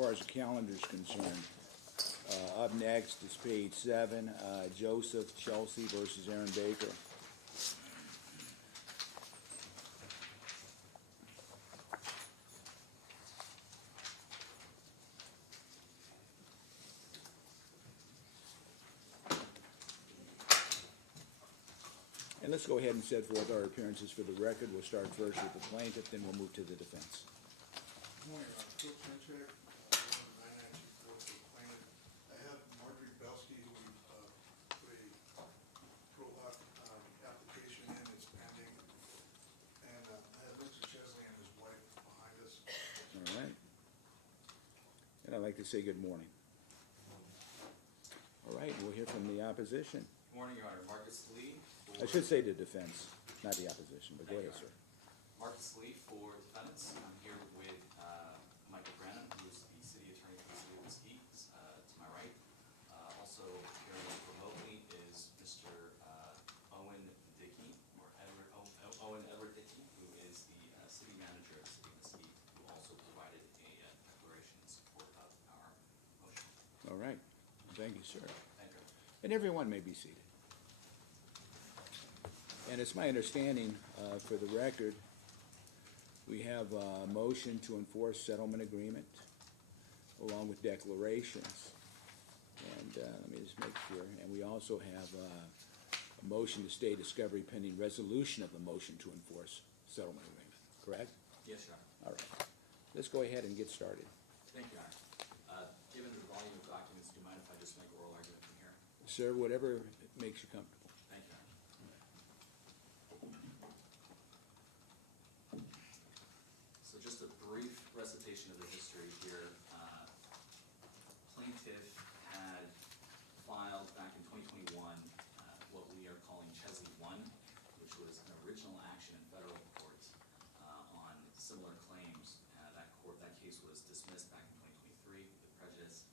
far as the calendar is concerned. Up next is page 7, Joseph Chesley versus Aaron Baker. And let's go ahead and set forth our appearances for the record. We'll start first with the plaintiff, then we'll move to the defense. Good morning, Phil Chenchak, 9924 for the plaintiff. I have Marjorie Belsky, who we put a pro hoc application in, it's pending. And I have Mr. Chesley and his wife behind us. All right. And I'd like to say good morning. All right, we'll hear from the opposition. Good morning, Your Honor. Marcus Lee. I should say the defense, not the opposition, but go ahead, sir. Marcus Lee for defendants. I'm here with Michael Branum, who is the city attorney for the city of Mesquite, to my right. Also here remotely is Mr. Owen Dickey, or Owen Edward Dickey, who is the city manager of the city of Mesquite, who also provided a declaration in support of our motion. All right. Thank you, sir. Thank you. And everyone may be seated. And it's my understanding, for the record, we have a motion to enforce settlement agreement along with declarations. And let me just make sure. And we also have a motion to stay discovery pending resolution of the motion to enforce settlement agreement, correct? Yes, Your Honor. All right. Let's go ahead and get started. Thank you, Your Honor. Given the volume of documents, do you mind if I just make oral argument from here? Sir, whatever makes you comfortable. Thank you, Your Honor. So just a brief recitation of the history here. Plaintiff had filed back in 2021 what we are calling Chesley 1, which was an original action in federal court on similar claims. That case was dismissed back in 2023 with prejudice.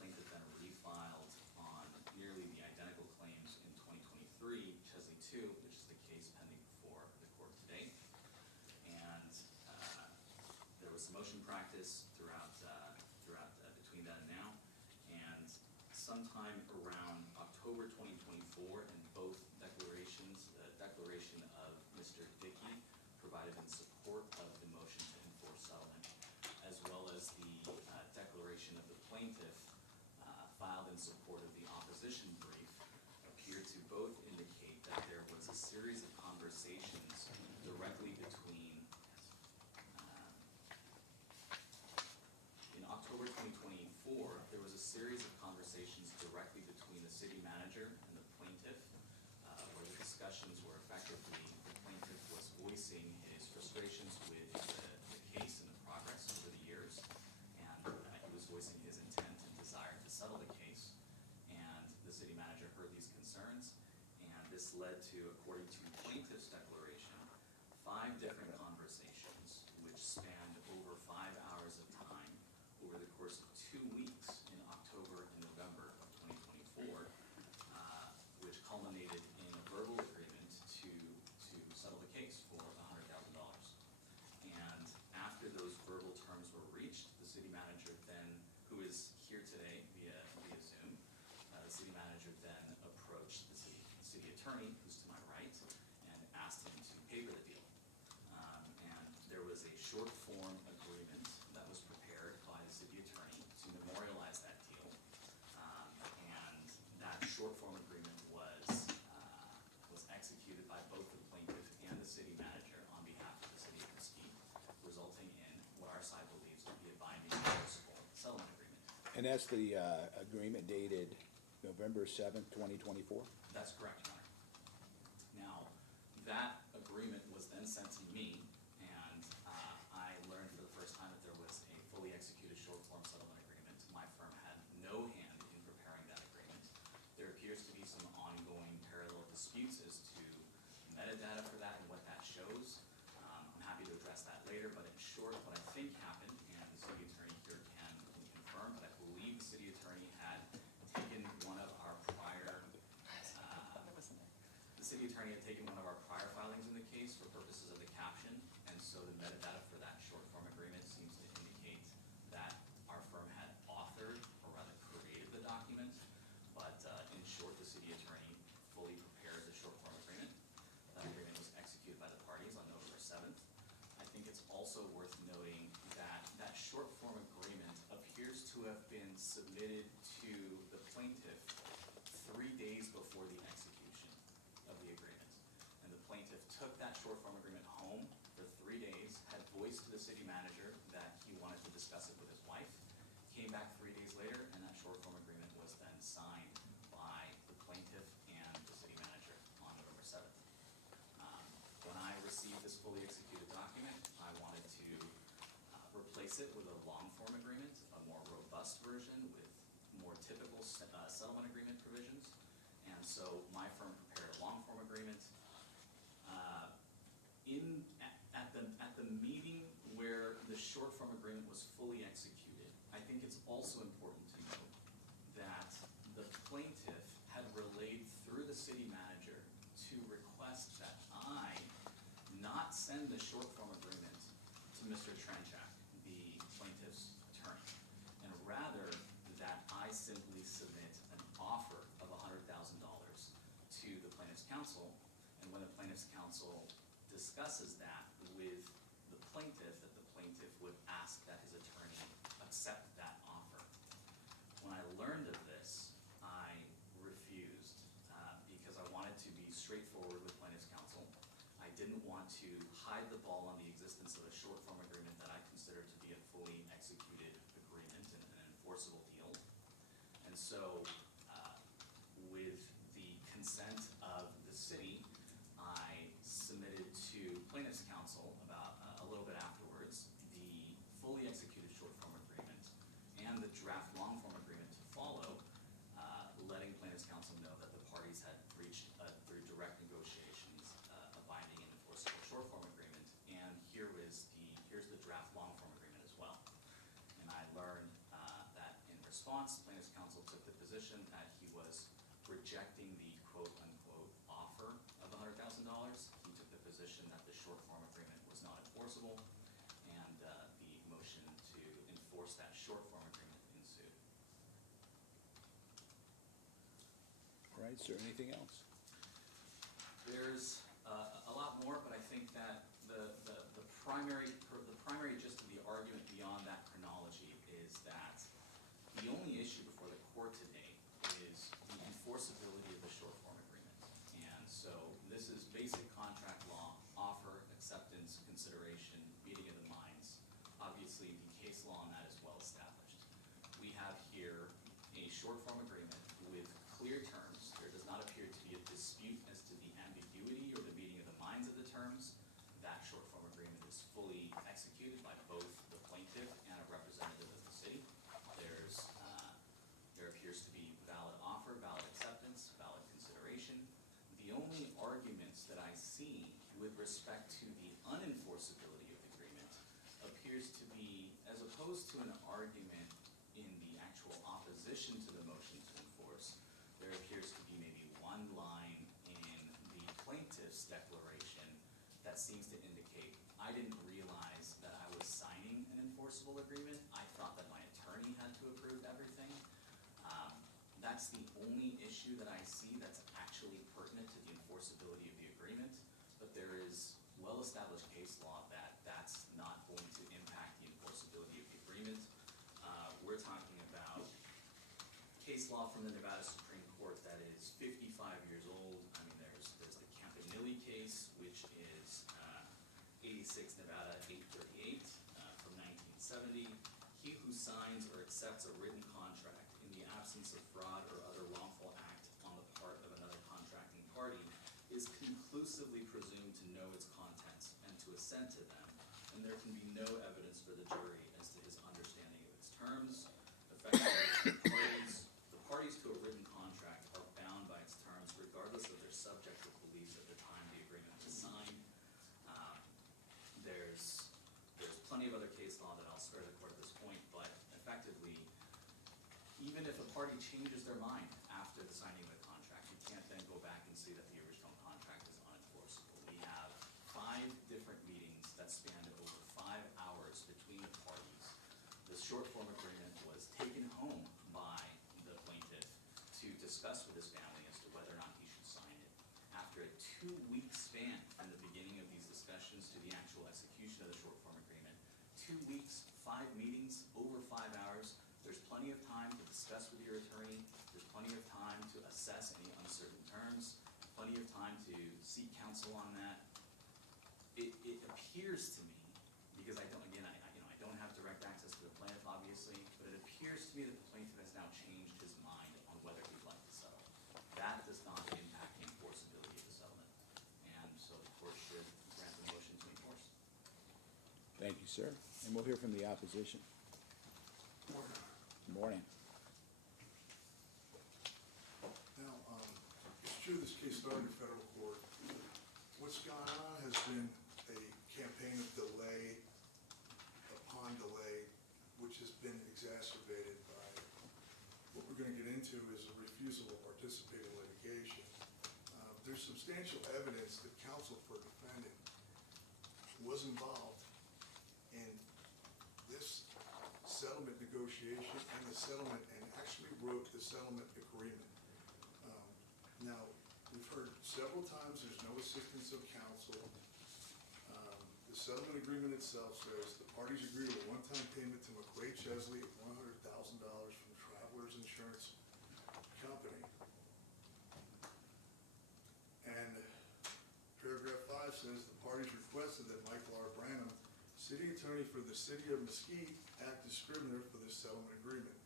Plaintiff then refiled on nearly the identical claims in 2023, Chesley 2, which is the case pending before the court today. And there was some motion practice throughout between then and now. And sometime around October 2024, in both declarations, the declaration of Mr. Dickey provided in support of the motion to enforce settlement, as well as the declaration of the plaintiff filed in support of the opposition brief, appear to both indicate that there was a series of conversations directly between in October 2024, there was a series of conversations directly between the city manager and the plaintiff, where the discussions were effectively, the plaintiff was voicing his frustrations with the case and the progress over the years, and he was voicing his intent and desire to settle the case. And the city manager heard these concerns, and this led to, according to plaintiff's declaration, 5 different conversations which spanned over 5 hours of time over the course of 2 weeks in October and November of 2024, which culminated in a verbal agreement to settle the case for $100,000. And after those verbal terms were reached, the city manager then, who is here today via Zoom, the city manager then approached the city attorney, who's to my right, and asked him to paper the deal. And there was a short form agreement that was prepared by the city attorney to memorialize that deal. And that short form agreement was executed by both the plaintiff and the city manager on behalf of the city of Mesquite, resulting in what our side believes to be a binding enforceable settlement agreement. And that's the agreement dated November 7th, 2024? That's correct, Your Honor. Now, that agreement was then sent to me, and I learned for the first time that there was a fully executed short form settlement agreement. My firm had no hand in preparing that agreement. There appears to be some ongoing parallel disputes as to metadata for that and what that shows. I'm happy to address that later, but in short, what I think happened, and the city attorney here can confirm, but I believe the city attorney had taken one of our prior filings in the case for purposes of the caption, and so the metadata for that short form agreement seems to indicate that also worth noting that that short form agreement appears to have been submitted to the plaintiff 3 days before the execution of the agreement. And the plaintiff took that short form agreement home for 3 days, had voiced to the city manager that he wanted to discuss it with his wife, came back 3 days later, and that short form agreement was then signed by the plaintiff and the city manager on November 7th. When I received this fully executed document, I wanted to replace it with a long form agreement, a more robust version with more typical settlement agreement provisions. And so my firm prepared a long form agreement. At the meeting where the short form agreement was fully executed, I think it's also important to note that the plaintiff had relayed through the city manager to request that I not send the short form agreement to Mr. Trenchak, the plaintiff's attorney, and rather that I simply submit an offer of $100,000 to the plaintiff's counsel, and when the plaintiff's counsel discusses that with the plaintiff, that the plaintiff would ask that his attorney accept that offer. When I learned of this, I refused because I wanted to be straightforward with plaintiff's counsel. I didn't want to hide the ball on the existence of a short form agreement that I considered to be a fully executed agreement and an enforceable deal. And so, with the consent of the city, I submitted to plaintiff's counsel about a little bit afterwards the fully executed short form agreement and the draft long form agreement to follow, letting plaintiff's counsel know that the parties had reached through direct negotiations a binding and enforceable short form agreement, and here's the draft long form agreement as well. And I learned that in response, plaintiff's counsel took the position that he was rejecting the quote-unquote offer of $100,000. He took the position that the short form agreement was not enforceable, and the motion to enforce that short form agreement ensued. All right, sir, anything else? There's a lot more, but I think that the primary gist of the argument beyond that chronology is that the only issue before the court today is the enforceability of the short form agreement. And so this is basic contract law, offer, acceptance, consideration, meeting of the minds. Obviously, the case law on that is well established. We have here a short form agreement with clear terms. There does not appear to be a dispute as to the ambiguity or the meeting of the minds of the terms. That short form agreement is fully executed by both the plaintiff and a representative of the city. There appears to be valid offer, valid acceptance, valid consideration. The only arguments that I see with respect to the unenforceability of the agreement appears to be, as opposed to an argument in the actual opposition to the motion to enforce, there appears to be maybe one line in the plaintiff's declaration that seems to indicate, I didn't realize that I was signing an enforceable agreement. I thought that my attorney had to approve everything. That's the only issue that I see that's actually pertinent to the enforceability of the agreement, but there is well-established case law that that's not going to impact the enforceability of the agreement. We're talking about case law from the Nevada Supreme Court that is 55 years old. I mean, there's the Campanile case, which is 86 Nevada 838 from 1970. He who signs or accepts a written contract in the absence of fraud or other wrongful act on the part of another contracting party is conclusively presumed to know its contents and to assent to them, and there can be no evidence for the jury as to his understanding of its terms. Effectively, the parties to a written contract are bound by its terms regardless of their subjective beliefs at the time the agreement was signed. There's plenty of other case law that I'll spare the court at this point, but effectively, even if a party changes their mind after the signing of a contract, you can't then go back and see that the original contract is unenforceable. We have 5 different meetings that spanned over 5 hours between the parties. The short form agreement was taken home by the plaintiff to discuss with his family as to whether or not he should sign it. After a 2-week span from the beginning of these discussions to the actual execution of the short form agreement, 2 weeks, 5 meetings, over 5 hours. There's plenty of time to discuss with your attorney. There's plenty of time to assess any uncertain terms, plenty of time to seek counsel on that. It appears to me, because I don't, again, I don't have direct access to the plaintiff, obviously, but it appears to me that the plaintiff has now changed his mind on whether he'd like to settle. That does not impact the enforceability of the settlement, and so the court should grant the motion to enforce. Thank you, sir. And we'll hear from the opposition. Good morning. Now, it's true this case started in federal court. What's gone on has been a campaign of delay upon delay, which has been exacerbated by what we're gonna get into is a refusal to participate in litigation. There's substantial evidence that counsel for defendant was involved in this settlement negotiation and the settlement, and actually wrote the settlement agreement. Now, we've heard several times there's no assistance of counsel. The settlement agreement itself says the parties agree to a one-time payment to Micheal Chesley of $100,000 from Travelers Insurance Company. And paragraph 5 says the parties requested that Micheal R. Branum, city attorney for the city of Mesquite, act as scrivener for this settlement agreement.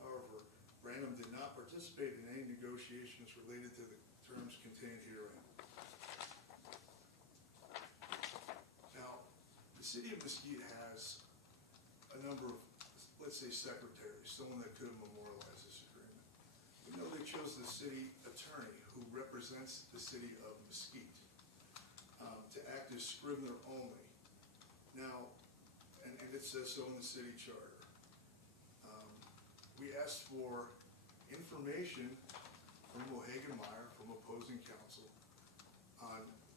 However, Branum did not participate in any negotiations related to the terms contained herein. Now, the city of Mesquite has a number of, let's say, secretaries, someone that could have memorialized this agreement. We know they chose the city attorney who represents the city of Mesquite to act as scrivener only. Now, and it says so in the city charter. We asked for information from O'Hagan-Meyer, from opposing counsel,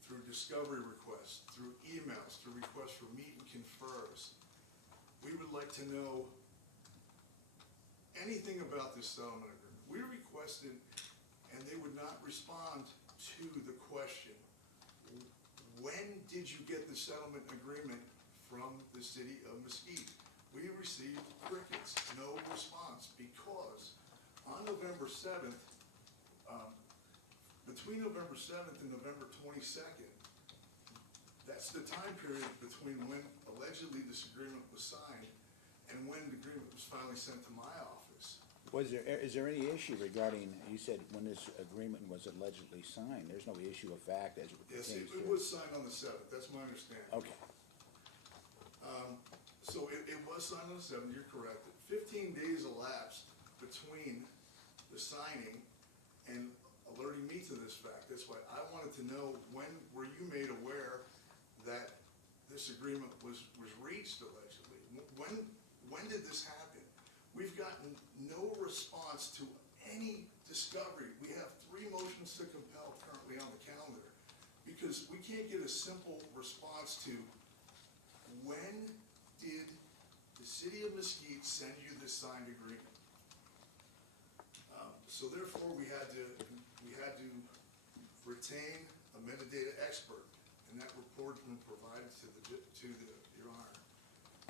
through discovery requests, through emails, through requests for meet and confers. We would like to know anything about this settlement agreement. We requested, and they would not respond to the question, when did you get the settlement agreement from the city of Mesquite? We received crickets, no response, because on November 7th, between November 7th and November 22nd, that's the time period between when allegedly this agreement was signed and when the agreement was finally sent to my office. Is there any issue regarding, you said when this agreement was allegedly signed, there's no issue of fact as it Yes, pertains to it was signed on the 7th, that's my understanding. Okay. So it was signed on the 7th, you're correct. 15 days elapsed between the signing and alerting me to this fact. That's why I wanted to know, when were you made aware that this agreement was reached allegedly? When did this happen? We've gotten no response to any discovery. We have 3 motions to compel currently on the calendar because we can't get a simple response to when did the city of Mesquite send you this signed agreement? So therefore, we had to retain a metadata expert, and that report has been provided to Your Honor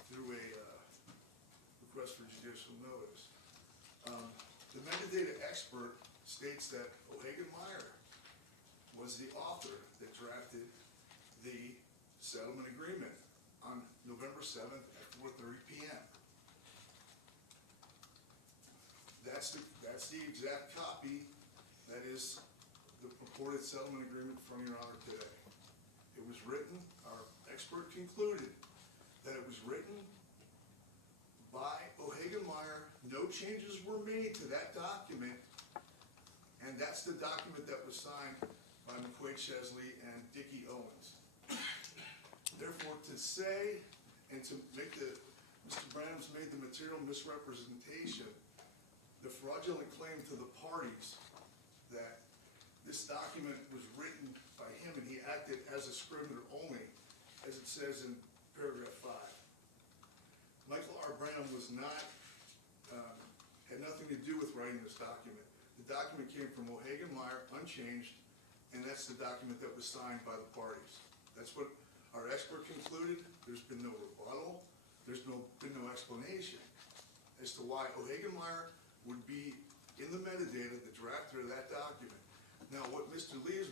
through a request for judicial notice. The metadata expert states that O'Hagan-Meyer was the author that drafted the settlement agreement on November 7th at 4:30 p.m. That's the exact copy that is the purported settlement agreement from Your Honor today. It was written, our expert concluded that it was written by O'Hagan-Meyer. No changes were made to that document, and that's the document that was signed by Micheal Chesley and Dickie Owens. Therefore, to say and to make Mr. Branum's made the material misrepresentation, the fraudulent claim to the parties that this document was written by him and he acted as a scrivener only, as it says in paragraph 5. Micheal R. Branum was not, had nothing to do with writing this document. The document came from O'Hagan-Meyer, unchanged, and that's the document that was signed by the parties. That's what our expert concluded. There's been no rebuttal. been no explanation as to why O'Hagan-Meyer would be in the metadata, the drafter of that document. Now, what Mr. Lee is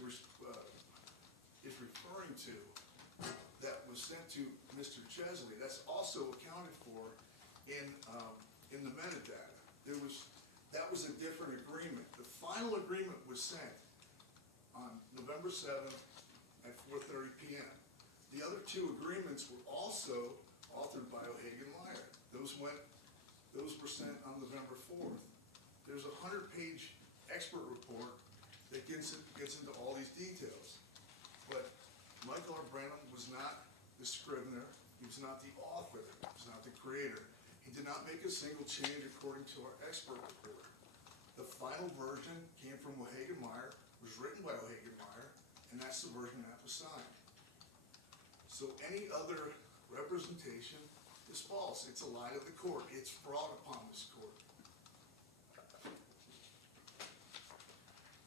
referring to, that was sent to Mr. Chesley, that's also accounted for in the metadata. That was a different agreement. The final agreement was sent on November 7th at 4:30 p.m. The other two agreements were also authored by O'Hagan-Meyer. Those were sent on November 4th. There's a 100-page expert report that gets into all these details. But Micheal R. Branum was not the scrivener, he was not the author, he was not the creator. He did not make a single change according to our expert report. The final version came from O'Hagan-Meyer, was written by O'Hagan-Meyer, and that's the version that was signed. So any other representation is false. It's a lie to the court. It's fraud upon this court.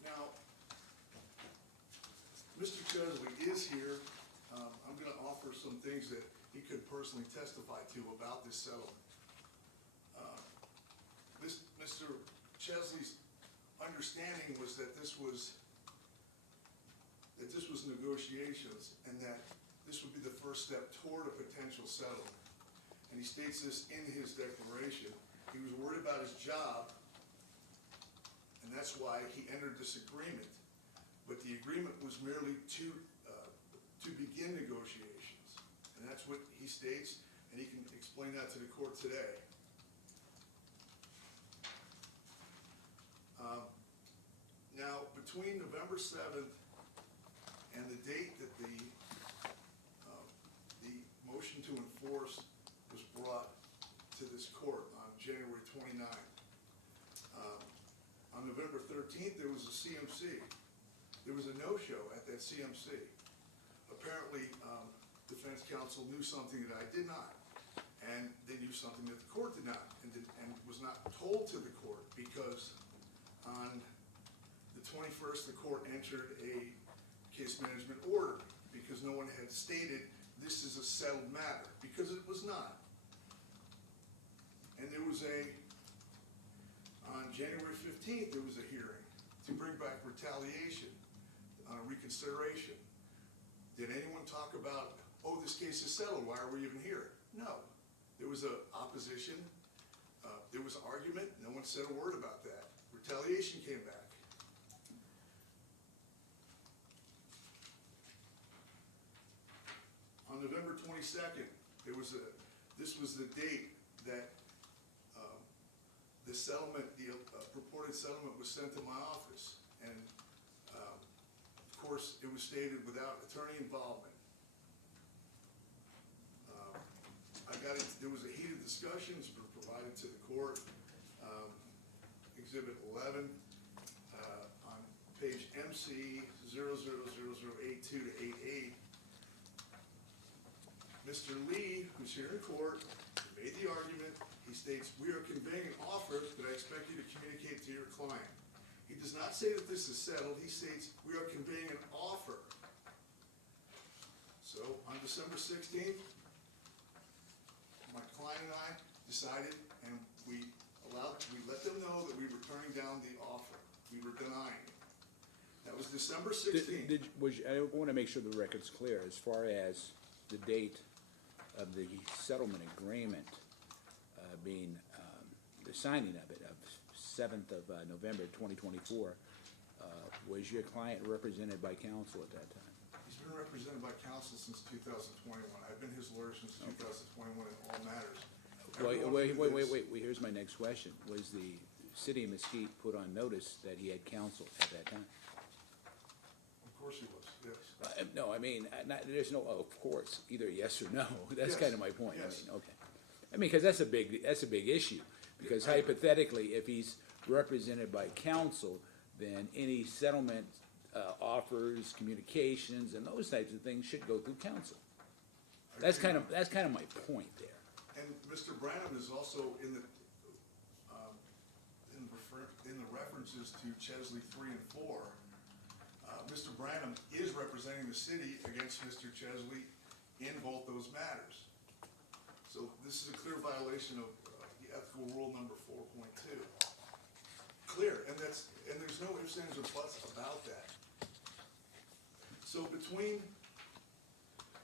Now, Mr. Chesley is here. I'm going to offer some things that he could personally testify to about this settlement. Mr. Chesley's understanding was that this was negotiations and that this would be the first step toward a potential settlement. And he states this in his declaration. He was worried about his job, and that's why he entered this agreement. But the agreement was merely to begin negotiations. And that's what he states, and he can explain that to the court today. Now, between November 7th and the date that the motion to enforce was brought to this court on January 29th. On November 13th, there was a CMC. There was a no-show at that CMC. Apparently, defense counsel knew something that I did not, and they knew something that the court did not, and was not told to the court, because on the 21st, the court entered a case management order, because no one had stated this is a settled matter, because it was not. And there was on January 15th, there was a hearing to bring back retaliation on a reconsideration. Did anyone talk about, oh, this case is settled, why are we even here? No. There was an opposition, there was argument, no one said a word about that. Retaliation came back. On November 22nd, this was the date that the settlement, the purported settlement was sent to my office. And of course, it was stated without attorney involvement. There was a heated discussion, it's been provided to the court. Exhibit 11 on page MC 000082 to 88. Mr. Lee, who's here in court, made the argument. He states, we are conveying an offer that I expect you to communicate to your client. He does not say that this is settled. He states, we are conveying an offer. So on December 16th, my client and I decided, and we let them know that we were turning down the offer. We were denying it. That was December 16th. I want to make sure the record's clear as far as the date of the settlement agreement being the signing of it, of 7th of November 2024. Was your client represented by counsel at that time? He's been represented by counsel since 2021. I've been his lawyer since 2021 in all matters. Wait, here's my next question. Was the city of Mesquite put on notice that he had counsel at that time? Of course he was, yes. No, I mean, there's no, of course, either yes or no. That's Yes. kind of my point. Yes. I mean, okay. I mean, because that's a big issue. Because hypothetically, if he's represented by counsel, then any settlement offers, communications, and those types of things should go through counsel. That's kind of my point there. And Mr. Branum is also in the references to Chesley 3 and 4. Mr. Branum is representing the city against Mr. Chesley in both those matters. So this is a clear violation of the ethical rule number 4.2. Clear, and there's no ifs, ands, or buts about that. So between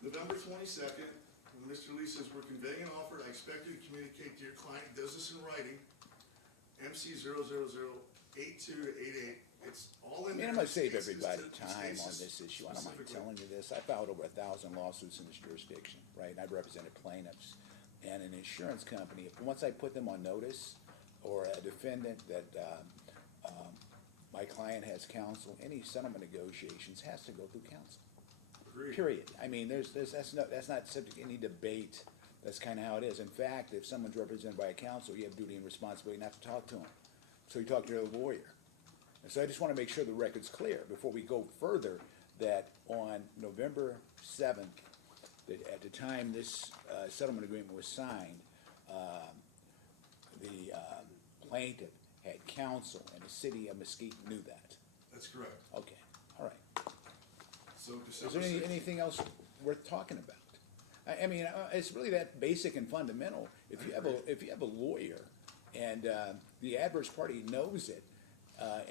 November 22nd, when Mr. Lee says we're conveying an offer, I expect you to communicate to your client, he does this in writing, MC 00082 to 88. It's all I in mean, there. I'm gonna save It's everybody to- time it's on this issue, I don't mind specifically. telling you this, I filed over 1,000 lawsuits in this jurisdiction, right? And I've represented plaintiffs, and an insurance company, once I put them on notice, or a defendant that, my client has counsel, any settlement negotiations has to go through counsel. Agreed. Period. I mean, that's not subject to any debate. That's kinda how it is. In fact, if someone's represented by a counsel, you have duty and responsibility not to talk to them. So you talk to your lawyer. And so I just wanna make sure the record's clear before we go further, that on November 7th, that at the time this settlement agreement was signed, the plaintiff had counsel, and the city of Mesquite knew that. That's correct. Okay, all right. So Is December there 16th. anything else worth talking about? I mean, it's really that basic and fundamental. If you have a lawyer and the adverse party knows it,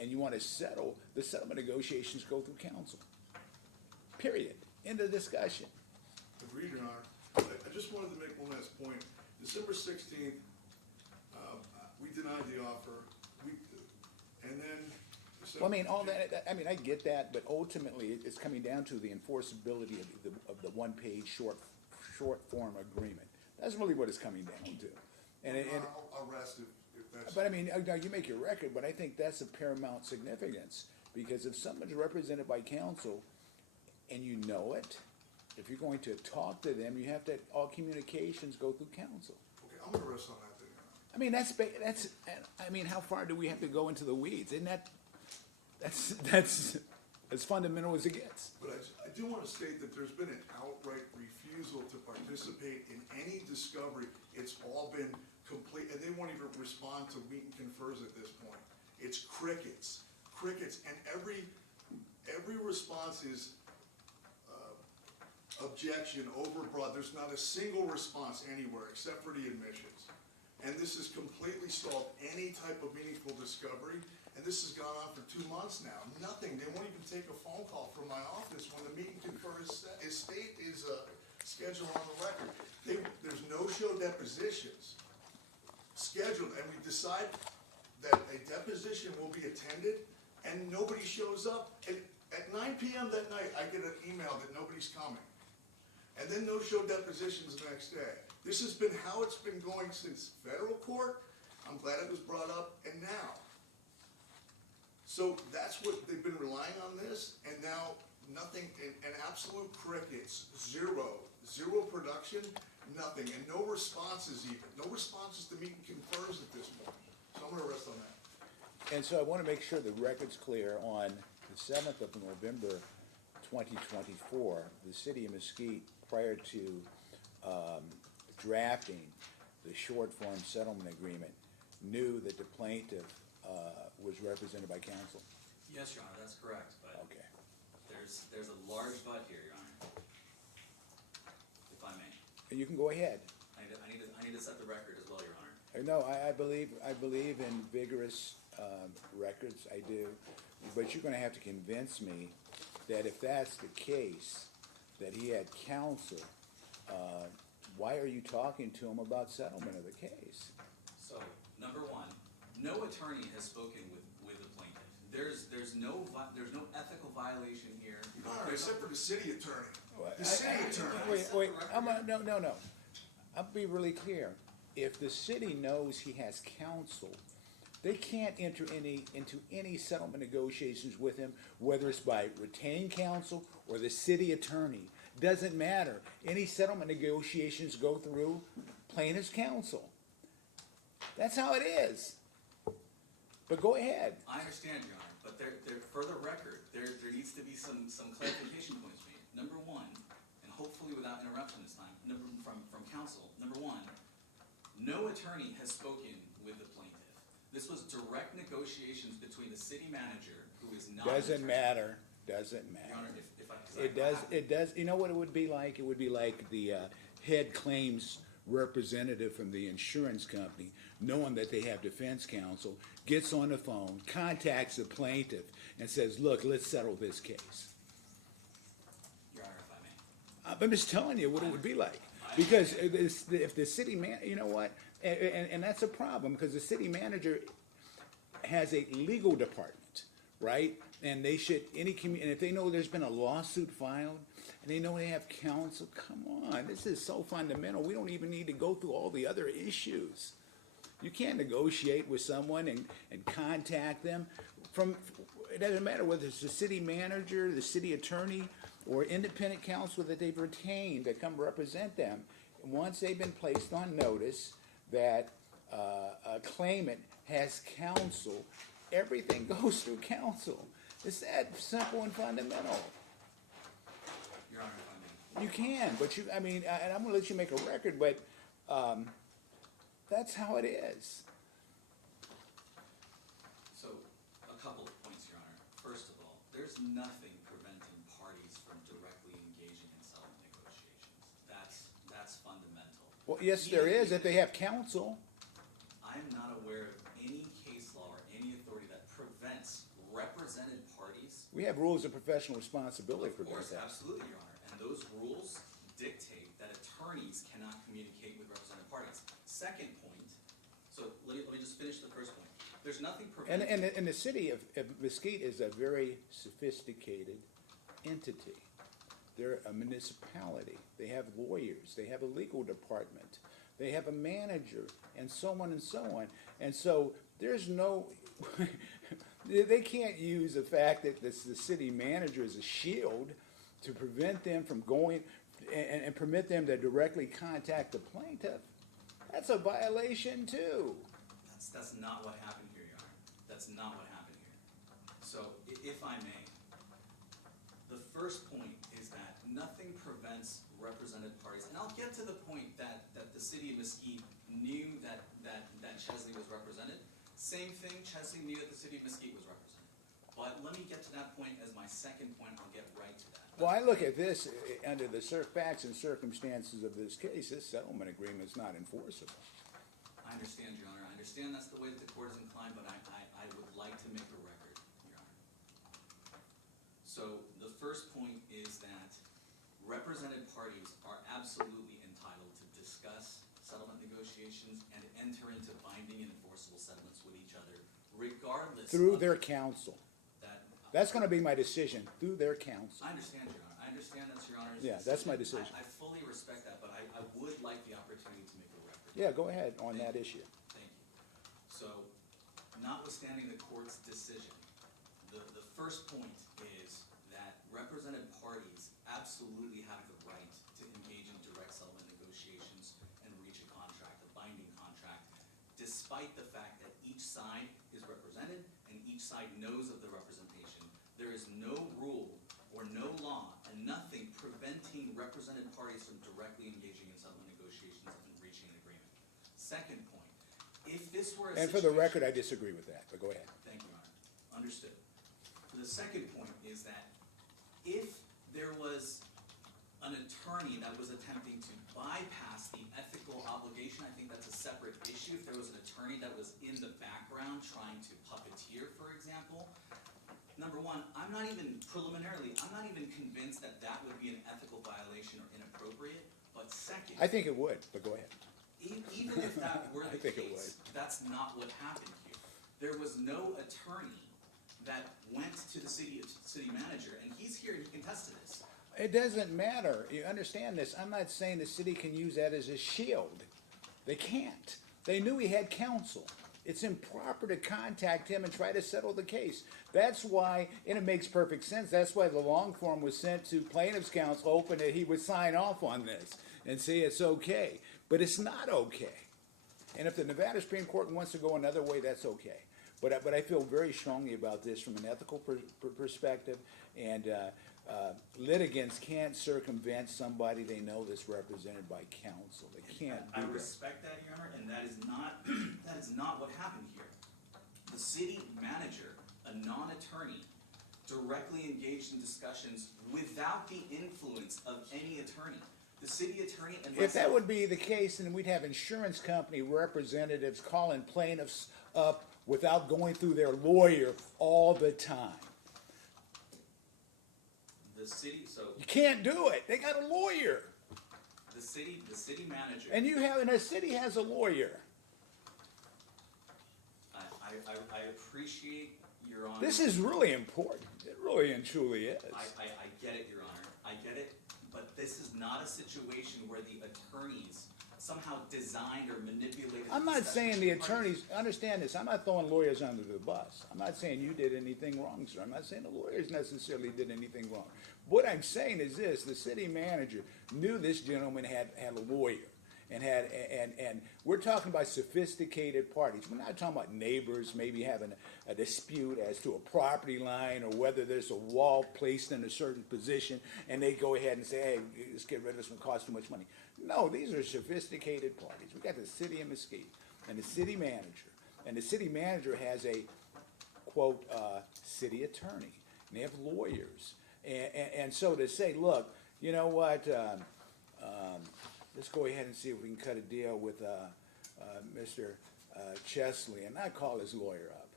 and you want to settle, the settlement negotiations go through counsel. Period. End of discussion. Agreed, Your Honor. I just wanted to make one last point. December 16th, we denied the offer. And then. Well, I mean, all that, I mean, I get that, but ultimately, it's coming down to the enforceability of the one-page short form agreement. That's really what it's coming down to. And I'll rest if that's. but I mean, now you make your record, but I think that's of paramount significance, because if someone's represented by counsel and you know it, if you're going to talk to them, you have to, all communications go through counsel. Okay, I'm gonna rest on that then, Your Honor. I mean, I mean, how far do we have to go into the weeds? Isn't that's as fundamental as it gets. But I do want to state that there's been an outright refusal to participate in any discovery. It's all been complete, and they won't even respond to meet and confers at this point. It's crickets, and every response is objection, overbroad. There's not a single response anywhere except for the admissions. And this has completely stalled any type of meaningful discovery. And this has gone on for 2 months now. Nothing. They won't even take a phone call from my office when the meet and confer is scheduled on the record. There's no-show depositions scheduled, and we decide that a deposition will be attended, and nobody shows up. And at 9 p.m. that night, I get an email that nobody's coming. And then no-show depositions the next day. This has been how it's been going since federal court. I'm glad it was brought up, and now. So that's what they've been relying on this, and now nothing, and absolute crickets, zero production, nothing, and no responses even, no responses to meet and confers at this point. So I'm gonna rest on that. And so I want to make sure the record's clear. On the 7th of November, 2024, the city of Mesquite, prior to drafting the short form settlement agreement, knew that the plaintiff was represented by counsel. Yes, Your Honor, that's correct, but Okay. there's a large but here, Your Honor. If I may. And you can go ahead. I need to set the record as well, Your Honor. No, I believe in vigorous records, I do. But you're gonna have to convince me that if that's the case, that he had counsel, why are you talking to him about settlement of the case? So, number one, no attorney has spoken with the plaintiff. There's no ethical violation here. Your Honor, except for the city attorney. The I- city attorney. Wait, no. I'll be really clear. If the city knows he has counsel, they can't enter into any settlement negotiations with him, whether it's by retained counsel or the city attorney. Doesn't matter. Any settlement negotiations go through plaintiff's counsel. That's how it is. But go ahead. I understand, Your Honor, but for the record, there needs to be some clarification points made. Number one, and hopefully without interruption this time, from counsel, number one, no attorney has spoken with the plaintiff. This was direct negotiations between the city manager, who is not an Doesn't attorney. matter. Your Honor, if I. 'cause It does. You know what it would be like? It would be like the head claims representative from the insurance company, knowing that they have defense counsel, gets on the phone, contacts the plaintiff, and says, look, let's settle this case. Your Honor, if I may. I'm just telling you what it would be like. Because if the city man, you know what, and that's a problem, because the city manager has a legal department, right? And they should, and if they know there's been a lawsuit filed, and they know they have counsel, come on, this is so fundamental. We don't even need to go through all the other issues. You can't negotiate with someone and contact them it doesn't matter whether it's the city manager, the city attorney, or independent counsel that they've retained to come represent them. Once they've been placed on notice that a claimant has counsel, everything goes through counsel. It's that simple and fundamental. Your Honor, if I may. You can, but and I'm gonna let you make a record, but that's how it is. So, a couple of points, Your Honor. First of all, there's nothing preventing parties from directly engaging in settlement negotiations. That's fundamental. Well, yes, there is, if they have counsel. I'm not aware of any case law or any authority that prevents represented parties. We have rules of professional responsibility for Of course, that. absolutely, Your Honor. And those rules dictate that attorneys cannot communicate with represented parties. Second point, so let me just finish the first point. There's nothing preventing. And the city of Mesquite is a very sophisticated entity. They're a municipality. They have lawyers. They have a legal department. They have a manager, and so on and so on. And so there's no, they can't use the fact that the city manager is a shield to prevent them from going and permit them to directly contact the plaintiff. That's a violation too. That's not what happened here, Your Honor. That's not what happened here. So, if I may, the first point is that nothing prevents represented parties, and I'll get to the point that the city of Mesquite knew that Chesley was represented. Same thing, Chesley knew that the city of Mesquite was represented. But let me get to that point as my second point, I'll get right to that. Well, I look at this, under the facts and circumstances of this case, this settlement agreement is not enforceable. I understand, Your Honor. I understand that's the way that the court is inclined, but I would like to make a record, Your Honor. So the first point is that represented parties are absolutely entitled to discuss settlement negotiations and enter into binding and enforceable settlements with each other, regardless Through of their counsel. that. That's gonna be my decision, through their counsel. I understand, Your Honor. I understand that's Your Honor's Yeah, that's my decision. I fully respect that, but I would like the opportunity to make a record. Yeah, go ahead on that issue. Thank you. So, notwithstanding the court's decision, the first point is that represented parties absolutely have the right to engage in direct settlement negotiations and reach a contract, a binding contract, despite the fact that each side is represented and each side knows of the representation. There is no rule or no law and nothing preventing represented parties from directly engaging in settlement negotiations and reaching an agreement. Second point, if this were a And for the situation- record, I disagree with that, but go ahead. Thank you, Your Honor. Understood. The second point is that if there was an attorney that was attempting to bypass the ethical obligation, I think that's a separate issue. If there was an attorney that was in the background trying to puppeteer, for example, number one, I'm not even convinced that that would be an ethical violation or inappropriate, but second. I think it would, but go ahead. Even if that were I the think it case, that's not what happened here. There was no attorney that went to the city manager, and he's here, he can attest to this. It doesn't matter. You understand this. I'm not saying the city can use that as a shield. They can't. They knew he had counsel. It's improper to contact him and try to settle the case. That's why, and it makes perfect sense, that's why the long form was sent to plaintiff's counsel, hoping that he would sign off on this and say it's okay. But it's not okay. And if the Nevada Supreme Court wants to go another way, that's okay. But I feel very strongly about this from an ethical perspective, and litigants can't circumvent somebody they know that's represented by counsel. They can't do I that. respect that, Your Honor, and that is not what happened here. The city manager, a non-attorney, directly engaged in discussions without the influence of any attorney. The city attorney and If that myself- would be the case, then we'd have insurance company representatives calling plaintiffs up without going through their lawyer all the time. the city, so You can't do it. They got a lawyer. the city manager. And the city has a lawyer. I appreciate your honor. This is really important. It really and truly is. I get it, Your Honor. I get it, but this is not a situation where the attorneys somehow designed or manipulated. I'm not discussion saying the between parties. attorneys, understand this, I'm not throwing lawyers under the bus. I'm not saying you did anything wrong, sir. I'm not saying the lawyers necessarily did anything wrong. What I'm saying is this, the city manager knew this gentleman had a lawyer. And we're talking about sophisticated parties. We're not talking about neighbors maybe having a dispute as to a property line or whether there's a wall placed in a certain position and they go ahead and say, hey, let's get rid of this one, costs too much money. No, these are sophisticated parties. We got the city of Mesquite and the city manager. And the city manager has a, quote, city attorney. And they have lawyers. And so to say, look, you know what, let's go ahead and see if we can cut a deal with Mr. Chesley and not call his lawyer up.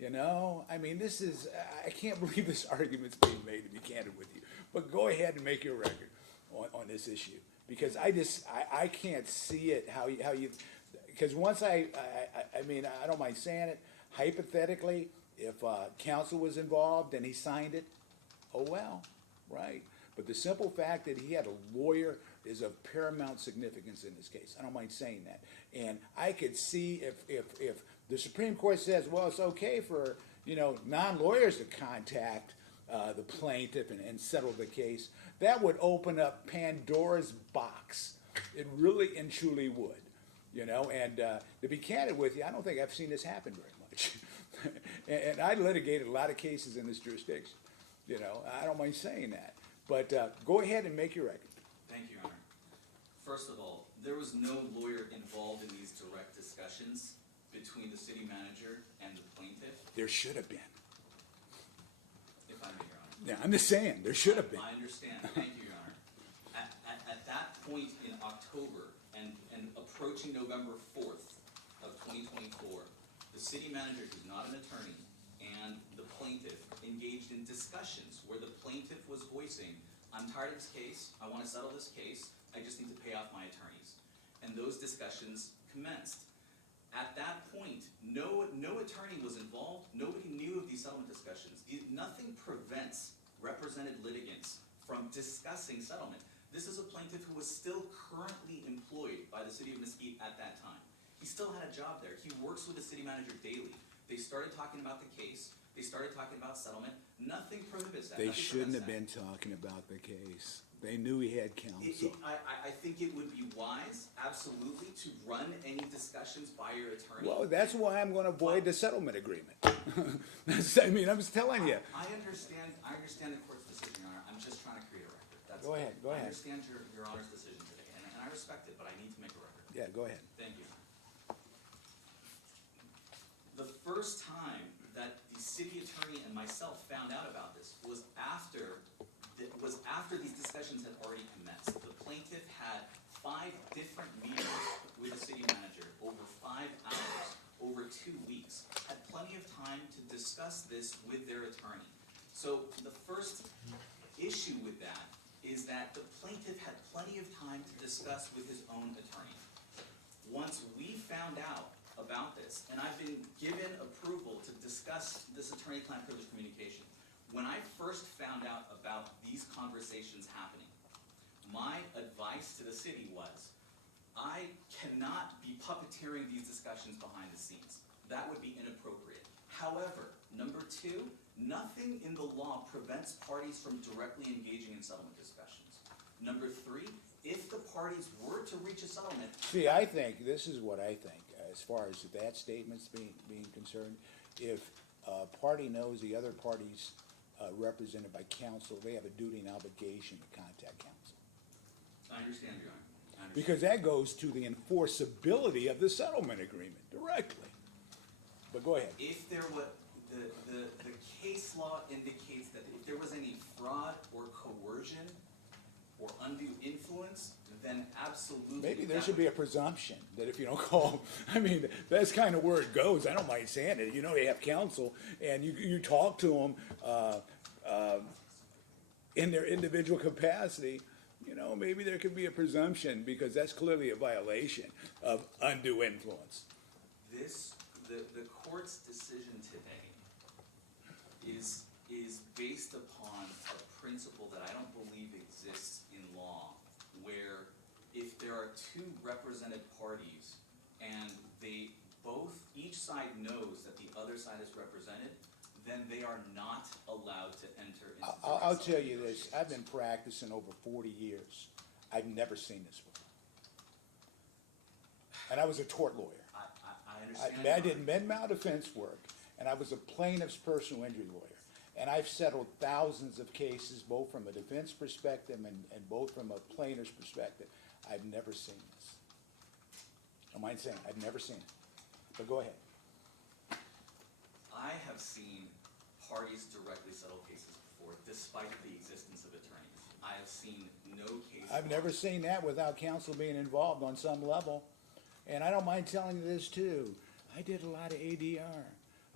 You know, I mean, this is, I can't believe this argument's being made, to be candid with you. But go ahead and make your record on this issue. Because I can't see it, how you, because once I mean, I don't mind saying it, hypothetically, if counsel was involved and he signed it, oh well, right? But the simple fact that he had a lawyer is of paramount significance in this case. I don't mind saying that. And I could see if the Supreme Court says, well, it's okay for, you know, non-lawyers to contact the plaintiff and settle the case, that would open up Pandora's box. It really and truly would. You know, and to be candid with you, I don't think I've seen this happen very much. and I litigated a lot of cases in this jurisdiction. You know, I don't mind saying that. But go ahead and make your record. Thank you, Your Honor. First of all, there was no lawyer involved in these direct discussions between the city manager and the plaintiff, There should have been. if I may, Your Honor. Yeah, I'm just saying, there should have been. I understand. Thank you, Your Honor. At that point in October and approaching November 4th of 2024, the city manager, who's not an attorney, and the plaintiff engaged in discussions where the plaintiff was voicing, I'm tired of this case, I want to settle this case, I just need to pay off my attorneys. And those discussions commenced. At that point, no attorney was involved, nobody knew of these settlement discussions. Nothing prevents represented litigants from discussing settlement. This is a plaintiff who was still currently employed by the city of Mesquite at that time. He still had a job there. He works with the city manager daily. They started talking about the case. They started talking about settlement. Nothing prohibits that. They Nothing shouldn't have prevents been talking about the case. They knew he had counsel. I think it would be wise, absolutely, to run any discussions by your attorney. Well, that's why I'm going to avoid the settlement agreement. I mean, I'm just telling you. I understand the court's decision, Your Honor. I'm just trying to create a record. That's Go ahead, go I ahead. understand your Honor's decision today, and I respect it, but I need to make a record. Yeah, go ahead. Thank you. The first time that the city attorney and myself found out about this was after these discussions had already commenced. The plaintiff had 5 different meetings with the city manager over 5 hours, over 2 weeks, had plenty of time to discuss this with their attorney. So the first issue with that is that the plaintiff had plenty of time to discuss with his own attorney. Once we found out about this, and I've been given approval to discuss this attorney-client privilege communication, when I first found out about these conversations happening, my advice to the city was, I cannot be puppeteering these discussions behind the scenes. That would be inappropriate. However, number 2, nothing in the law prevents parties from directly engaging in settlement discussions. Number 3, if the parties were to reach a settlement. See, I think, this is what I think, as far as that statement's being concerned. If a party knows the other party's represented by counsel, they have a duty and obligation to contact counsel. I understand, Your Honor. I understand. Because that goes to the enforceability of the settlement agreement directly. But go ahead. If there was, the case law indicates that if there was any fraud or coercion or undue influence, then absolutely. Maybe there that should would- be a presumption that if you don't call, I mean, that's kind of where it goes. I don't mind saying it. You know, they have counsel, and you talk to them in their individual capacity. You know, maybe there could be a presumption, because that's clearly a violation of undue influence. The court's decision today is based upon a principle that I don't believe exists in law, where if there are two represented parties and each side knows that the other side is represented, then they are not allowed to enter into direct I'll tell you settlement this, I've been practicing over 40 years. I've never seen this before. And I was a tort lawyer. I understand. I did med-mal defense work, and I was a plaintiff's personal injury lawyer. And I've settled thousands of cases, both from a defense perspective and both from a plaintiff's perspective. I've never seen this. Don't mind saying, I've never seen it. But go ahead. I have seen parties directly settle cases before, despite the existence of attorneys. I have seen no case. I've never seen that without counsel being involved on some level. And I don't mind telling you this too. I did a lot of ADR.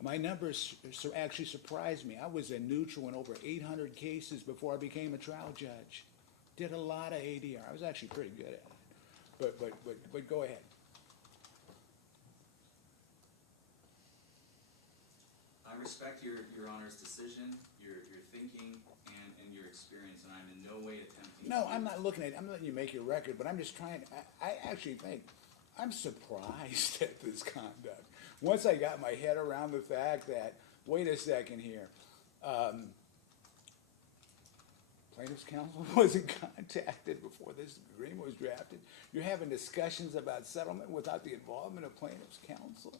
My numbers actually surprised me. I was a neutral in over 800 cases before I became a trial judge. Did a lot of ADR. I was actually pretty good at it. But go ahead. I respect your Honor's decision, your thinking, and your experience, and I'm in no way attempting. No, I'm not looking at it. I'm letting you make your record, but I'm just trying, I actually think, I'm surprised at this conduct. Once I got my head around the fact that, wait a second here, plaintiff's counsel wasn't contacted before this agreement was drafted. You're having discussions about settlement without the involvement of plaintiff's counsel.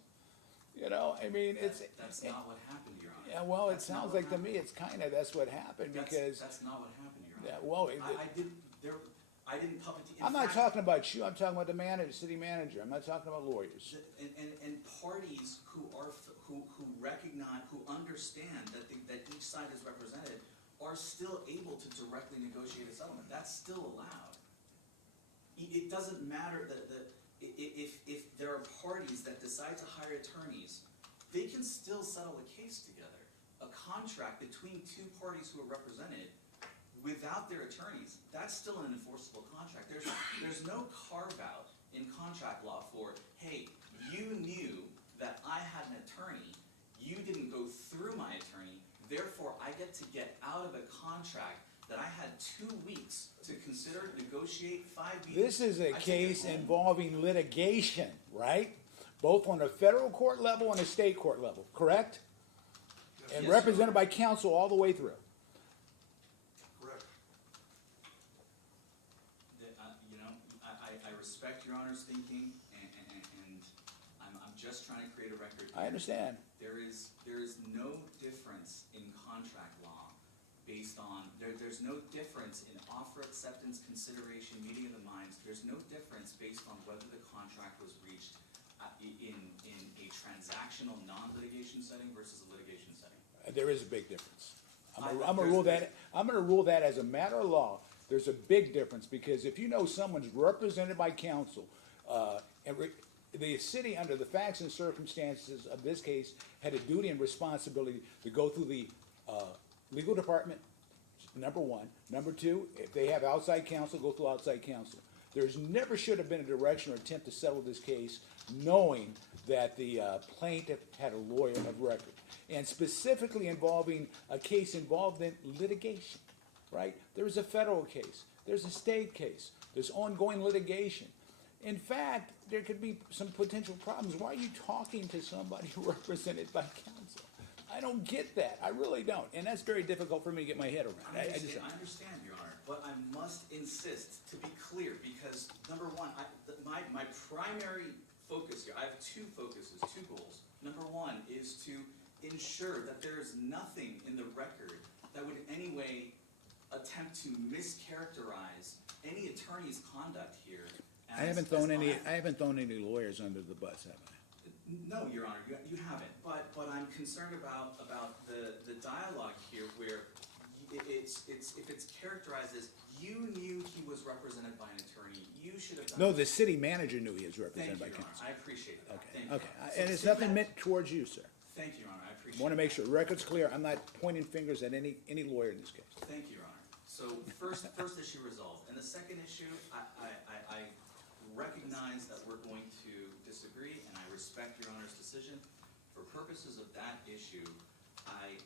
You know, I mean, That's not what happened, Your Honor. yeah, well, it That's not sounds what like to me, happened. it's kinda, that's what happened, because, That's not what happened, Your Honor. yeah, well, I didn't puppeteer. I'm not talking about you, I'm talking about the manager, city manager, I'm not talking about lawyers. And parties who recognize, who understand that each side is represented, are still able to directly negotiate a settlement. That's still allowed. It doesn't matter if there are parties that decide to hire attorneys, they can still settle a case together. A contract between two parties who are represented without their attorneys, that's still an enforceable contract. There's no carve-out in contract law for, hey, you knew that I had an attorney, you didn't go through my attorney, therefore I get to get out of a contract that I had 2 weeks to consider, negotiate, 5 weeks. This is a I take it case home. involving litigation, right? Both on a federal court level and a state court level, correct? And Yes, represented by counsel all the way through. Correct. I respect Your Honor's thinking, and I'm just trying to create a record. I understand. There is no difference in contract law based on, there's no difference in offer acceptance, consideration, meeting of the minds. There's no difference based on whether the contract was reached in a transactional non-litigation setting versus a litigation setting. There is a big difference. I'm There's- gonna rule that as a matter of law. There's a big difference, because if you know someone's represented by counsel, the city, under the facts and circumstances of this case, had a duty and responsibility to go through the legal department, number one. Number two, if they have outside counsel, go through outside counsel. There's never should have been a direction or attempt to settle this case knowing that the plaintiff had a lawyer of record, and specifically involving a case involved in litigation, right? There's a federal case, there's a state case, there's ongoing litigation. In fact, there could be some potential problems. Why are you talking to somebody represented by counsel? I don't get that. I really don't. And that's very difficult for me to get my head around. I understand, Your Honor, but I must insist to be clear, because number one, my primary focus here, I have two focuses, two goals. Number one is to ensure that there is nothing in the record that would in any way attempt to mischaracterize any attorney's conduct here. I haven't thrown any lawyers under the bus, have I? No, Your Honor, you haven't, but I'm concerned about the dialogue here, where if it's characterized as You knew he was represented by an attorney. You should have done. No, the city manager knew he was Thank represented you, by Your Honor. counsel. I appreciate that. Okay, Thank you. okay. So And it's see nothing that- meant towards you, sir. Thank you, Your Honor. I appreciate I want to make that. sure the record's clear. I'm not pointing fingers at any lawyer in this case. Thank you, Your Honor. So first issue resolved. And the second issue, I recognize that we're going to disagree, and I respect Your Honor's decision. For purposes of that issue, I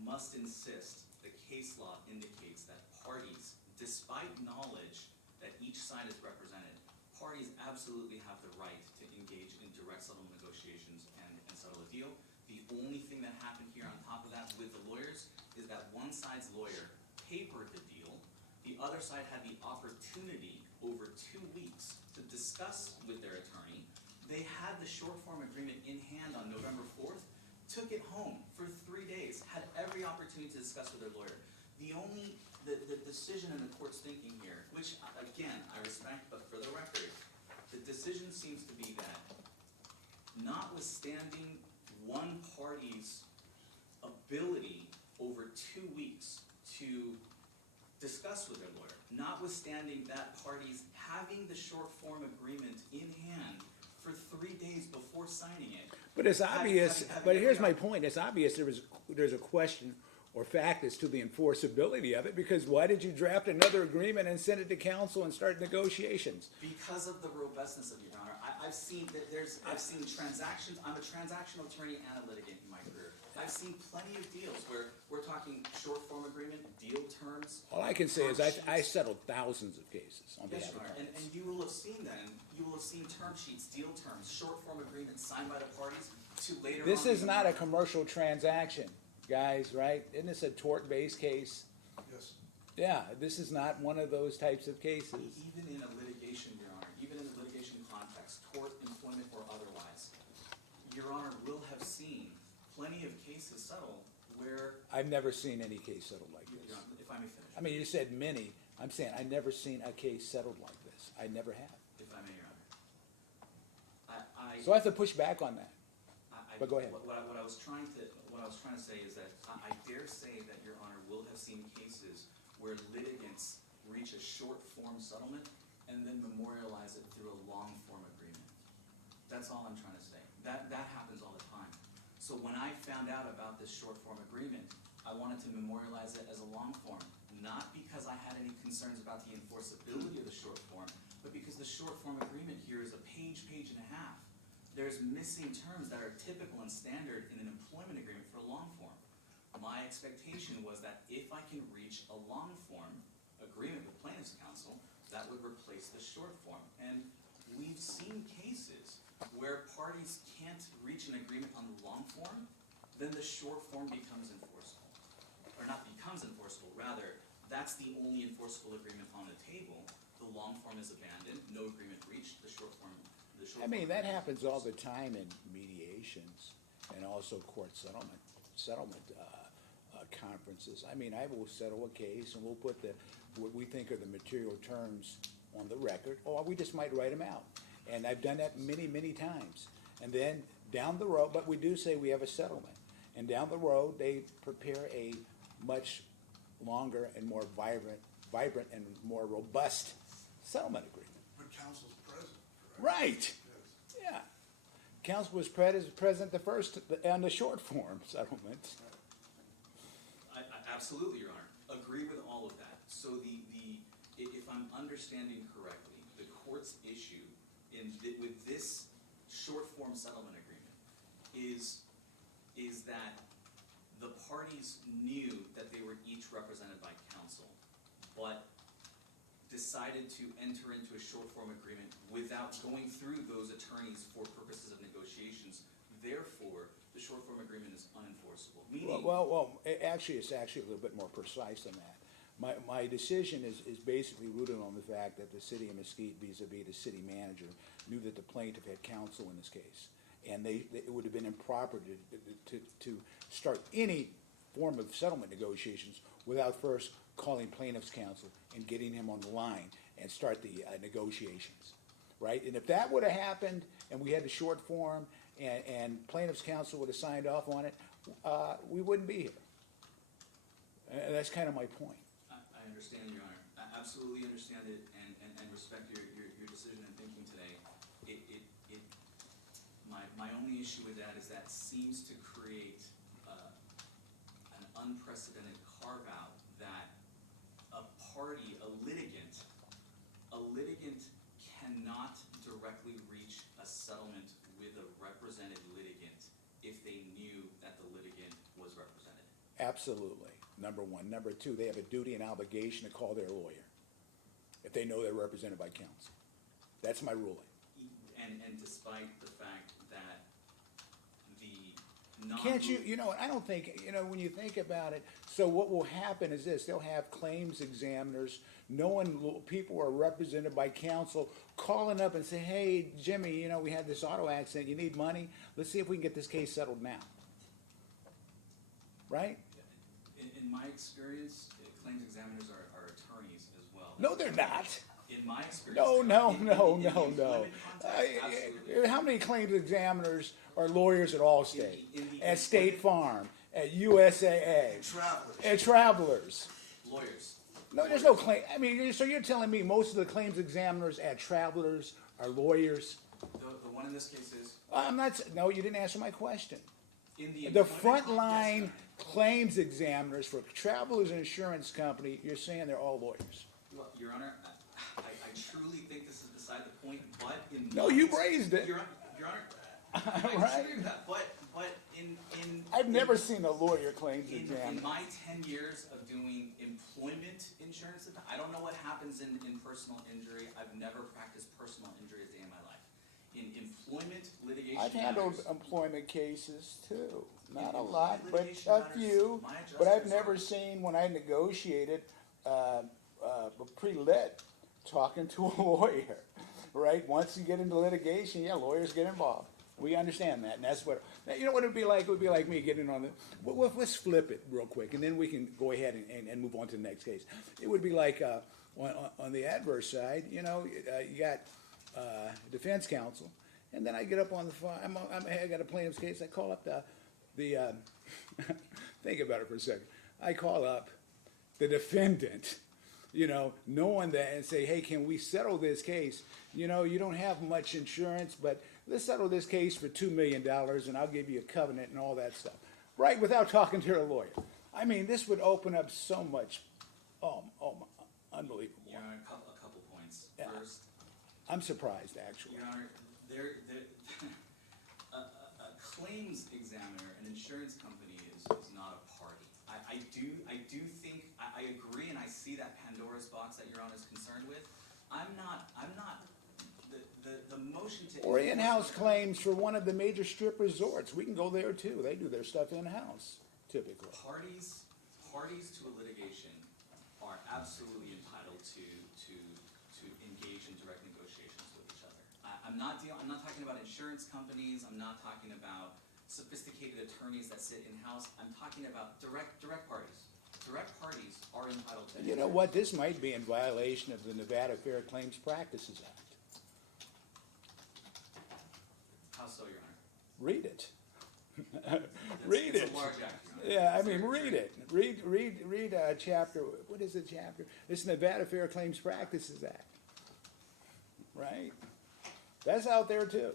must insist the case law indicates that parties, despite knowledge that each side is represented, parties absolutely have the right to engage in direct settlement negotiations and settle a deal. The only thing that happened here on top of that with the lawyers is that one side's lawyer papered the deal. The other side had the opportunity over 2 weeks to discuss with their attorney. They had the short form agreement in hand on November 4th, took it home for 3 days, had every opportunity to discuss with their lawyer. The decision in the court's thinking here, which again, I respect, but for the record, the decision seems to be that notwithstanding one party's ability over 2 weeks to discuss with their lawyer, notwithstanding that party's having the short form agreement in hand for 3 days before signing it. But it's obvious, having but here's every my point, it's obvious there's a question or fact as to the enforceability of it, because why did you draft another agreement and send it to council and start negotiations? Because of the robustness of it, Your Honor. I've seen that I've seen transactions, I'm a transactional attorney and a litigant in my career. I've seen plenty of deals where we're talking short form agreement, deal terms. All I can say is term I sheets. settled thousands of cases on Yes, behalf Your of Honor, clients. and you will have seen then, you will have seen term sheets, deal terms, short form agreements signed by the parties to later on. This is be- not a commercial transaction, guys, right? Isn't this a tort-based case? Yes. Yeah, this is not one of those types of cases. Even in a litigation, Your Honor, even in a litigation context, tort, employment, or otherwise, Your Honor will have seen plenty of cases settle where, I've never seen any case settled like Your this. Honor, if I may finish. I mean, you said many, I'm saying I've never seen a case settled like this. I never have. If I may, Your Honor. So I have to push back on that. But go ahead. What I was trying to say is that I dare say that Your Honor will have seen cases where litigants reach a short form settlement and then memorialize it through a long form agreement. That's all I'm trying to say. That happens all the time. So when I found out about this short form agreement, I wanted to memorialize it as a long form, not because I had any concerns about the enforceability of the short form, but because the short form agreement here is a page and a half. There's missing terms that are typical and standard in an employment agreement for a long form. My expectation was that if I can reach a long form agreement with plaintiff's counsel, that would replace the short form. And we've seen cases where parties can't reach an agreement on the long form, then the short form becomes enforceable. Or not becomes enforceable, rather, that's the only enforceable agreement on the table. The long form is abandoned, no agreement reached, the short form. I mean, that happens all the time in mediations and also court settlement conferences. I mean, I will settle a case and we'll put what we think are the material terms on the record, or we just might write them out. And I've done that many, many times. And then down the road, but we do say we have a settlement. And down the road, they prepare a much longer and more vibrant and more robust settlement agreement. But counsel's present, correct? Right. Yes. Yeah. Counsel was present on the short form settlement. I absolutely, Your Honor, agree with all of that. So if I'm understanding correctly, the court's issue with this short form settlement agreement is that the parties knew that they were each represented by counsel, but decided to enter into a short form agreement without going through those attorneys for purposes of negotiations. Therefore, the short form agreement is unenforceable. Meaning, Actually, it's actually a little bit more precise than that. My decision is basically rooted on the fact that the city of Mesquite, vis-a-vis the city manager, knew that the plaintiff had counsel in this case. And it would have been improper to start any form of settlement negotiations without first calling plaintiff's counsel and getting him on the line and start the negotiations, right? And if that would have happened and we had the short form and plaintiff's counsel would have signed off on it, we wouldn't be here. And that's kind of my point. I understand, Your Honor. I absolutely understand it and respect your decision and thinking today. My only issue with that is that seems to create an unprecedented carve-out that a party, a litigant cannot directly reach a settlement with a represented litigant if they knew that the litigant was represented. Absolutely, number one. Number two, they have a duty and obligation to call their lawyer if they know they're represented by counsel. That's my ruling. And despite the fact that the non. Can't you, I don't think, when you think about it, so what will happen is this, they'll have claims examiners, knowing people are represented by counsel, calling up and say, hey, Jimmy, we had this auto accident, you need money? Let's see if we can get this case settled now. Right? In my experience, claims examiners are attorneys as well. No, they're not. In my experience. No. in the employment context, absolutely. How many claims examiners are lawyers at Allstate, In the at State Farm, at USAA, Travelers. at Travelers? Lawyers. No, there's no claim. I mean, so you're telling me most of the claims examiners at Travelers are lawyers? The one in this case is, I'm not. No, you didn't answer my question. in The employment front context, line claims examiners for Travelers Insurance Company, you're saying they're all lawyers? Well, Your Honor, I truly think this is beside the point, but in. No, my you ex- raised it. Your Honor, I Right. agree with that, but in. I've never seen a lawyer claims In examiner. my 10 years of doing employment insurance, I don't know what happens in personal injury. I've never practiced personal injury a day in my life. In employment litigation I've handled matters, employment cases too. Not In a lot, but litigation a matters, few. my But I've adjusters never are- seen, when I negotiated, pre-lit, talking to a lawyer, right? Once you get into litigation, yeah, lawyers get involved. We understand that, and that's what, you know what it'd be like? It would be like me getting on let's flip it real quick, and then we can go ahead and move on to the next case. It would be like, on the adverse side, you got defense counsel, and then I get up on the phone, I got a plaintiff's case, I call up the think about it for a second. I call up the defendant, knowing that, and say, hey, can we settle this case? You don't have much insurance, but let's settle this case for $2 million, and I'll give you a covenant and all that stuff. Right, without talking to a lawyer. I mean, this would open up so much, unbelievable. Your Honor, a couple points. Yeah. First, I'm surprised, actually. Your Honor, a claims examiner, an insurance company is not a party. I do think, I agree, and I see that Pandora's box that Your Honor is concerned with. I'm not, the motion to. Or in-house claims for one of the major strip resorts. We can go there too. They do their stuff in-house, typically. Parties to a litigation are absolutely entitled to engage in direct negotiations with each other. I'm not talking about insurance companies, I'm not talking about sophisticated attorneys that sit in-house, I'm talking about direct parties. Direct parties are entitled to. You know what? This might be in violation of the Nevada Fair Claims Practices Act. How so, Your Honor? Read it. It's- Read it's it. a large act, Your Honor. Yeah, I It's mean, very read it. Read chapter, what is the chapter? It's Nevada Fair Claims Practices Act. Right? That's out there too.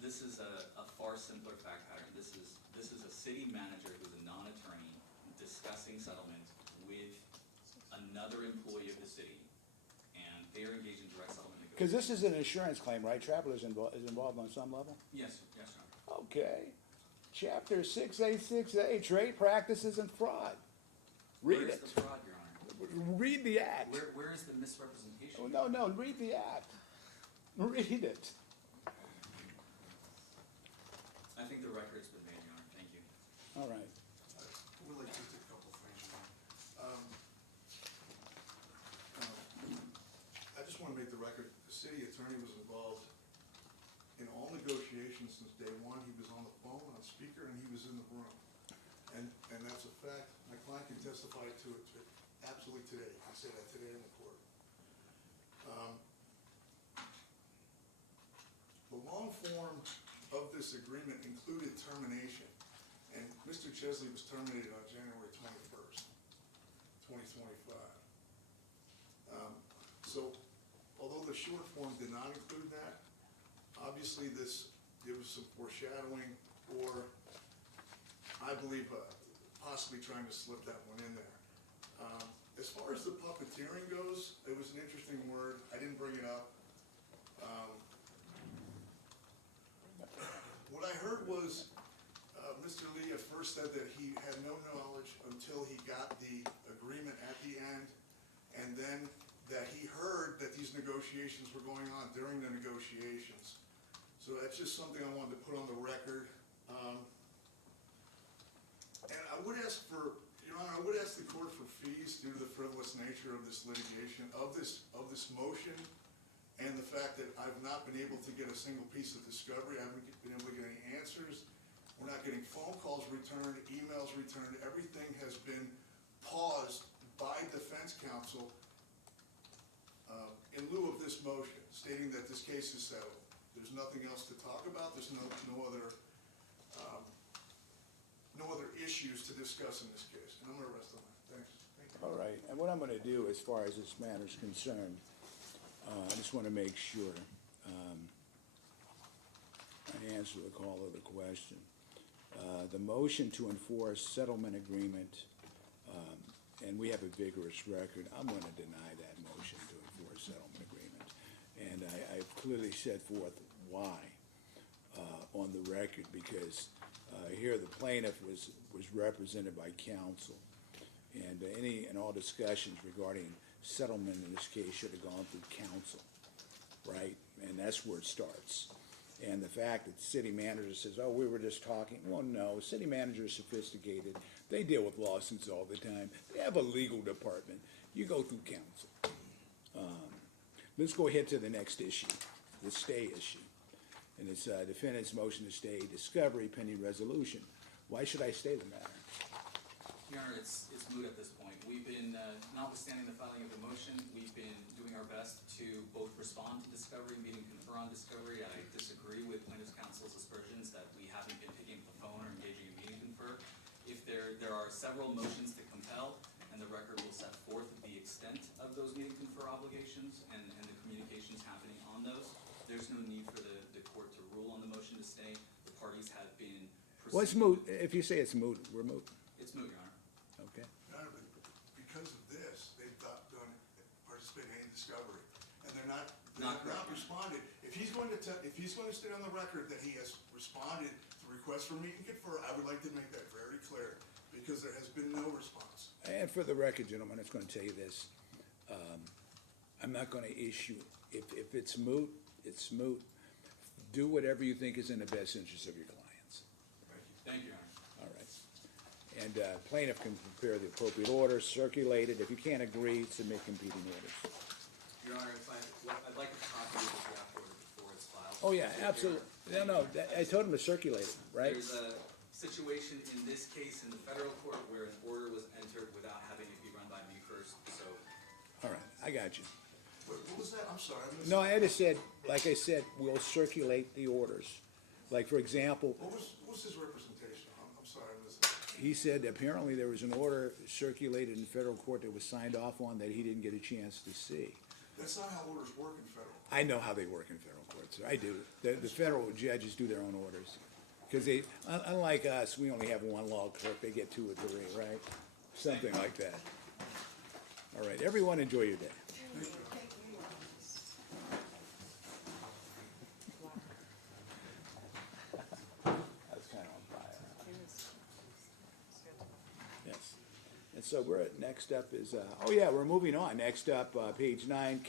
This is a far simpler fact pattern. This is a city manager who's a non-attorney discussing settlement with another employee of the city, and they are engaged in direct settlement negotiations. Because this is an insurance claim, right? Travelers is involved on some level? Yes, Your Honor. Okay. Chapter 6A, trade practices and fraud. Read Where is it. the fraud, Your Honor? Read the act. Where is the misrepresentation? Oh, no, read the act. Read it. I think the record's been made, Your Honor. Thank you. All right. I would like just a couple things, Your Honor. I just want to make the record, the city attorney was involved in all negotiations since day one. He was on the phone, on speaker, and he was in the room. And that's a fact. My client can testify to it absolutely today. He can say that today in the court. The long form of this agreement included termination. And Mr. Chesley was terminated on January 21st, 2025. So although the short form did not include that, obviously this gives some foreshadowing, or I believe possibly trying to slip that one in there. As far as the puppeteering goes, it was an interesting word. I didn't bring it up. What I heard was Mr. Lee at first said that he had no knowledge until he got the agreement at the end, and then that he heard that these negotiations were going on during the negotiations. So that's just something I wanted to put on the record. And I would ask for, Your Honor, I would ask the court for fees due to the frivolous nature of this litigation, of this motion, and the fact that I've not been able to get a single piece of discovery. I haven't been able to get any answers. We're not getting phone calls returned, emails returned. Everything has been paused by defense counsel in lieu of this motion, stating that this case is settled. There's nothing else to talk about. There's no other issues to discuss in this case. And I'm going to rest on that. Thanks. Thank you. All right, and what I'm gonna do as far as this matter is concerned, I just wanna make sure I answer the call of the question. The motion to enforce settlement agreement, and we have a vigorous record, I'm gonna deny that motion to enforce settlement agreement. And I've clearly set forth why on the record, because here the plaintiff was represented by counsel. And any and all discussions regarding settlement in this case should have gone through counsel, right? And that's where it starts. And the fact that the city manager says, oh, we were just talking, well, no, city manager is sophisticated. They deal with lawsuits all the time. They have a legal department. You go through counsel. Let's go ahead to the next issue, the stay issue. And it's defendant's motion to stay discovery pending resolution. Why should I stay the matter? Your Honor, it's moot at this point. We've been, notwithstanding the filing of the motion, we've been doing our best to both respond to discovery, meet and confer on discovery. I disagree with plaintiff's counsel's aspersions that we haven't been picking up the phone or engaging in meet and confer. If there are several motions to compel, and the record will set forth the extent of those meet and confer obligations and the communications happening on those, there's no need for the court to rule on the motion to stay. The parties have been proceeding. Well, it's moot. If you say it's moot, we're moot. It's moot, Your Honor. Okay. Your Honor, but because of this, they've participated in discovery, and they're not responded. If he's going to state on the record that he has responded to requests for meet and confer, I would like to make that very clear, because there has been no response. And for the record, gentlemen, I'm just going to tell you this. I'm not going to issue, if it's moot, it's moot. Do whatever you think is in the best interest of your clients. Thank you, Your Honor. All right. And plaintiff can prepare the appropriate orders, circulate it. If you can't agree, submit competing orders. Your Honor, I'd like to talk to you about the draft order before it's filed. Oh, yeah, absolutely. No, I told him to circulate it, right? There's a situation in this case in the federal court where an order was entered without having it be run by me first, so. All right, I got you. What was that? I'm sorry. I missed No, that. I just said, like I said, we'll circulate the orders. Like, for example, What was his representation? I'm sorry, I missed that. he said apparently there was an order circulated in federal court that was signed off on that he didn't get a chance to see. That's not how orders work in federal. I know how they work in federal courts. I do. The federal judges do their own orders. Because they, unlike us, we only have one law clerk. They get two or three, right? Something like that. All right, everyone enjoy your day. That's kind of on fire. Yes. And so next up is, oh yeah, we're moving on. Next up, page 9.